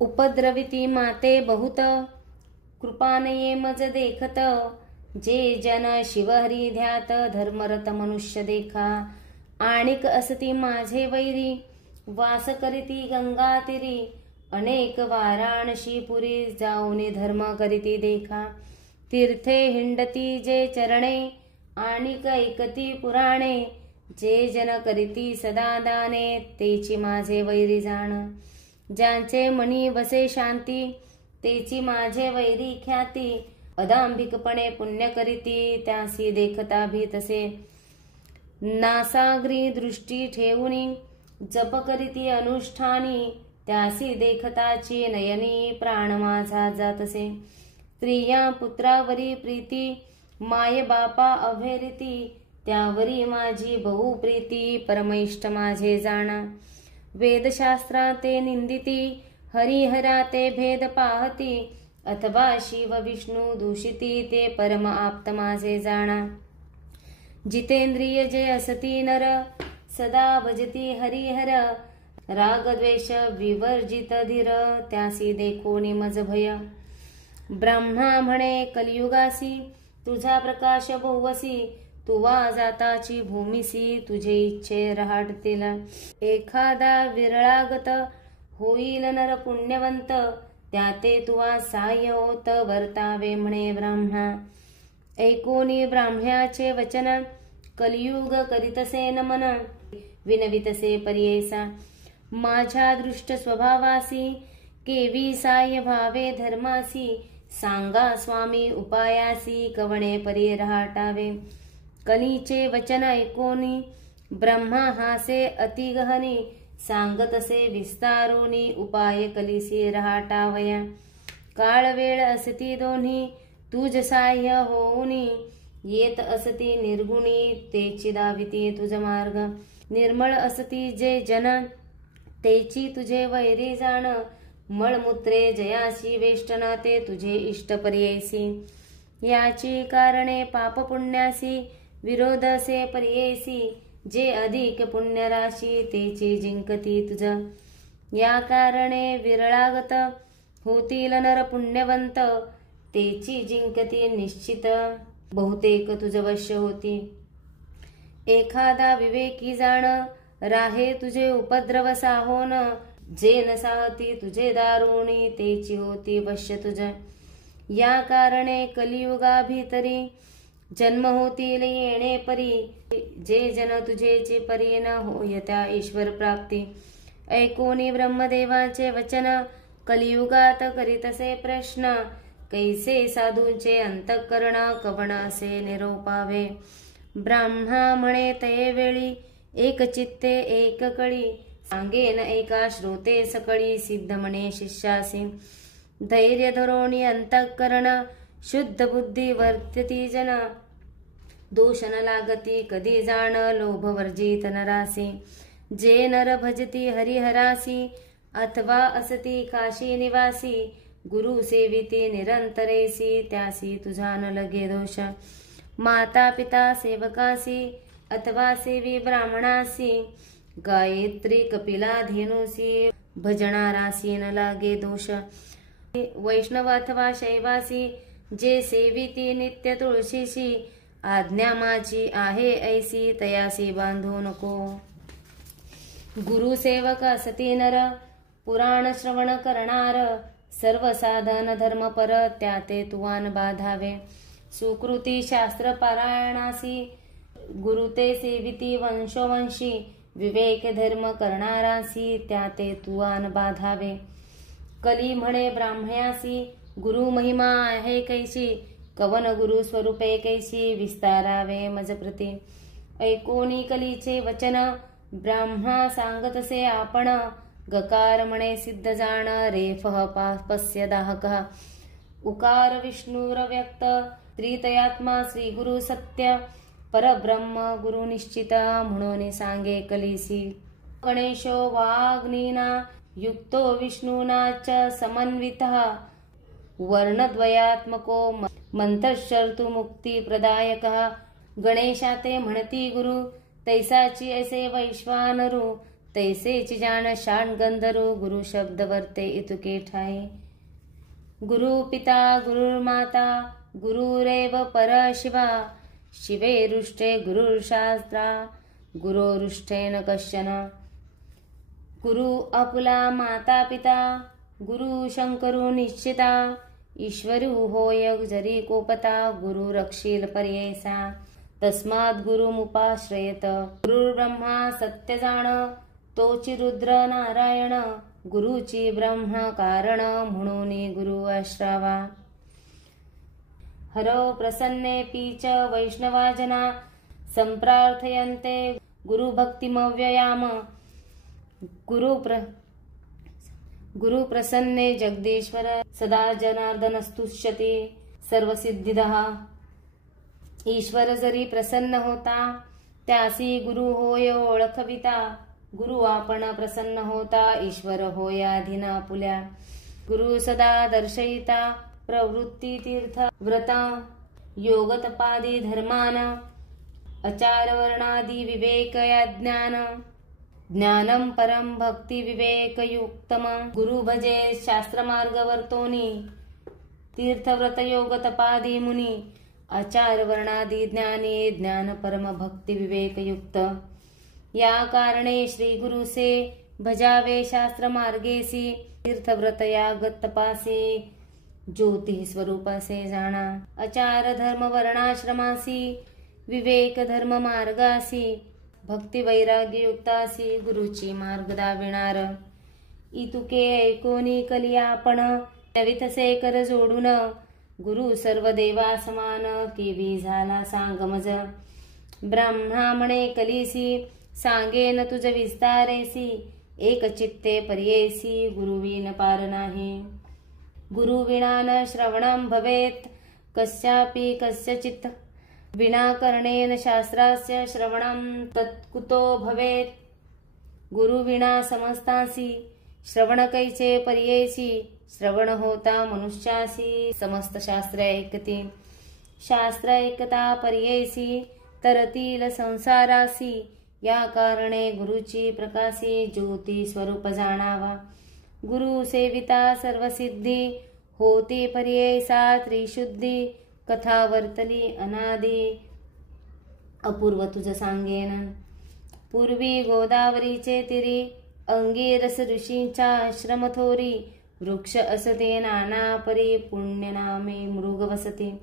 उपद्रविती माते बहुत कृपानये मज देखत। जे जन शिवहरी ध्यात धर्मरत मनुष्य देखा। आणिक असती माझे वैरी वास करीती गंगा तीरी। अनेक वाराणसी पुरी जाऊनी धर्म करीती देखा। तीर्थे हिंडती जे चरणे आणिक ऐकती पुराणे। जे जन करीती सदा दाने तेची माझे वैरी जाण। ज्यांचे मनी वसे शांती तेची माझे वैरी ख्याती। अदांभिकपणे पुण्य करीती त्यासी देखता भीतसे। नासाग्री दृष्टी ठेवूनी जप करीती अनुष्ठानी। त्यासी देखताची नयनी प्राण माझा जातसे। स्त्रिया पुत्रावरी प्रीती माय बापा अभेरिती। त्यावरी माझी बहु प्रीती परमैष्ठ माझे जाणा। वेदशास्त्रा ते निंदिती हरिहरा ते भेद पाहती। अथवा शिव विष्णू दूषिती ते परम आप्त माझे जाणा। जितेंद्रिय जे असती नर सदा भजती हरिहर। राग द्वेष विवर्जित धीर त्यासी देखोनी मज भय। ब्रह्मा म्हणे कलियुगासी तुझा प्रकाश बहुवसी। तुवा जाताची भूमिसी तुझे इच्छे रहाटतील। एखादा विरळागत होईल नर पुण्यवंत। त्याते तुवा सहाय्य होत वर्तावे म्हणे ब्राह्मणा। ऐकोनी ब्राह्मणाचे वचन कलियुग करीतसे नमन। विनवितसे पर्येसा माझ्या दृष्ट स्वभावासी। केवी साह्य भावे धर्मासी। सांगा स्वामी उपायासी कवणे परी रहाटावे। कलीचे वचन ऐकोनी ब्रह्मा हासे अति गहनी। सांगतसे विस्तारोनी उपाय कलिसी रहाटावया। काळ वेळ असती दोन्ही तुझ साह्य होऊनी। येत असती निर्गुणी तेची दाविती तुझ मार्ग। निर्मळ असती जे जन तेची तुझे वैरी जाण। मळमूत्रे जयासी वेष्टना ते तुझे इष्ट पर्येसी। याची कारणे पाप पुण्यासी विरोधसे पर्येसी। जे अधिक पुण्यराशी तेची जिंकती तुझ। या कारणे विरळागत होतील नर पुण्यवंत। तेची जिंकती निश्चित बहुतेक तुझ वश्य होती। एखादा विवेकी जाण राहे तुझे उपद्रव साहोन। जे न साहती तुझे दारुणी तेची होती वश्य तुझ। या कारणे कलियुगा भीतरी जन्म होतील येणे परी। जे जन तुझेचे परी न होय त्या ईश्वर प्राप्ती। ऐकोनी ब्रह्मदेवाचे वचन कलियुगात करीतसे प्रश्न। कैसे साधूंचे अंतःकरण कवण असे निरोपावे। ब्राह्मणा म्हणे ते वेळी एक चित्ते एक कळी। सांगेन एका श्रोते सकळी सिद्ध म्हणे शिष्यासी। धैर्य धरोणी अंतःकरण शुद्ध बुद्धी वर्तती जन। दोष न लागती कधी जाण लोभ वर्जित नरासी। जे नर भजती हरिहरासी अथवा असती काशी निवासी। गुरु सेविती निरंतरेसी त्यासी तुझा न लगे दोष। माता पिता सेवकासी अथवा सेवी ब्राह्मणासी। गायत्री कपिला धेनुसी भजणारासी न लागे दोष। वैष्णव अथवा शैवासी जे सेविती नित्य तुळशीसी। आज्ञा माझी आहे ऐसी तयासी बांधू नको। गुरु सेवक असती नर पुराण श्रवण करणार। सर्व साधन धर्मपर त्याते तुवान बाधावे। सुकृती शास्त्र पारायणासी गुरु ते सेविती वंशोवंशी। विवेक धर्म करणारासी त्याते तुवान बाधावे। कली म्हणे ब्राह्मयासी गुरु महिमा आहे कैसी। कवन गुरु स्वरूपे कैसी विस्तारावे मजप्रती। ऐकोनी कलीचे वचन ब्राह्मणा सांगतसे आपण। गकार म्हणे सिद्ध जाण रेफः पापस्य दाहकः। उकार विष्णुर व्यक्त त्रितयात्मा श्री गुरु सत्य। परब्रह्म गुरु निश्चित म्हणून सांगे कलिसी। गणेशो वाग्नीना युक्तो विष्णूना च समन्वितः। वर्णद्वयात्मको मंत्रशर्तु मुक्ती प्रदायकः। गणेशाते म्हणती गुरु तैसाची ऐसे वैश्वानरू। तैसेची जाण शाण गंधर्व गुरु शब्द वर्ते इतुके ठाई। गुरु पिता गुरुर्माता गुरुरेव परशिवा शिवे रुष्टे गुरुशास्त्रा गुरोरुष्टेन कश्चन। गुरु आपुला माता पिता गुरु शंकरू निश्चिता ईश्वरू होय जरी कोपता गुरु रक्षील पर्येसा। तस्मात् गुरुमुपाश्रयेत गुरुर्ब्रह्मा सत्य जाण तोची रुद्र नारायण गुरुची ब्रह्म कारण म्हणून गुरु आश्रावा। हरो प्रसन्नेऽपि च वैष्णवा जना संप्रार्थयन्ते गुरुभक्तिमव्ययाम। गुरु प्रसन्ने जगदीश्वर सदा जनार्दनस्तुष्यति सर्वसिद्धिदः। ईश्वर जरी प्रसन्न होता त्यासी गुरु होय ओळखविता। गुरु आपण प्रसन्न होता ईश्वर होय आधीन आपुल्या। गुरु सदा दर्शयिता प्रवृत्ती तीर्थ व्रत योग तपादी धर्मान आचार वर्णादी विवेक या ज्ञान। ज्ञानम परम भक्ति विवेक युक्तम। गुरु भजे शास्त्र मार्ग वर्तोनी तीर्थ व्रत योग तपादी मुनी। आचार वर्णादी ज्ञानी ज्ञान परम भक्ति विवेक युक्त। या कारणे श्री गुरु से भजावे शास्त्र मार्गेसी। तीर्थ व्रत याग तपासी ज्योति स्वरूप से जाणा। आचार धर्म वर्णाश्रमासी विवेक धर्म मार्गासी। भक्ती वैराग्य युक्तासी गुरुची मार्ग दाविणार। इतुके ऐकोनी कली आपण नवितसे कर जोडून। गुरु सर्व देवा समान केवी झाला सांगमज। ब्रह्मा म्हणे कलीसी सांगेन तुझ विस्तारेसी। एक चित्ते पर्येसी गुरुविन पार नाही। गुरु विना न श्रवणं भवेत् कस्यापि कस्यचित्। विना कर्णेन शास्त्रास्य श्रवणं तत्कुतो भवेत्। गुरु विना समस्तासी श्रवण कैचे पर्येसी। श्रवण होता मनुष्यासी समस्त शास्त्र ऐकती। शास्त्र ऐकता पर्येसी तरतील संसारासी। या कारणे गुरुची प्रकाशी ज्योती स्वरूप जाणावा। गुरु सेविता सर्वसिद्धी होती पर्येसा त्रिशुद्धी। कथा वर्तली अनादी अपूर्व तुझ सांगेन। पूर्वी गोदावरीचे तिरी अंगिरस ऋषींचा आश्रम थोरी। वृक्ष असते नाना परी पुण्य नामे मृग वसते।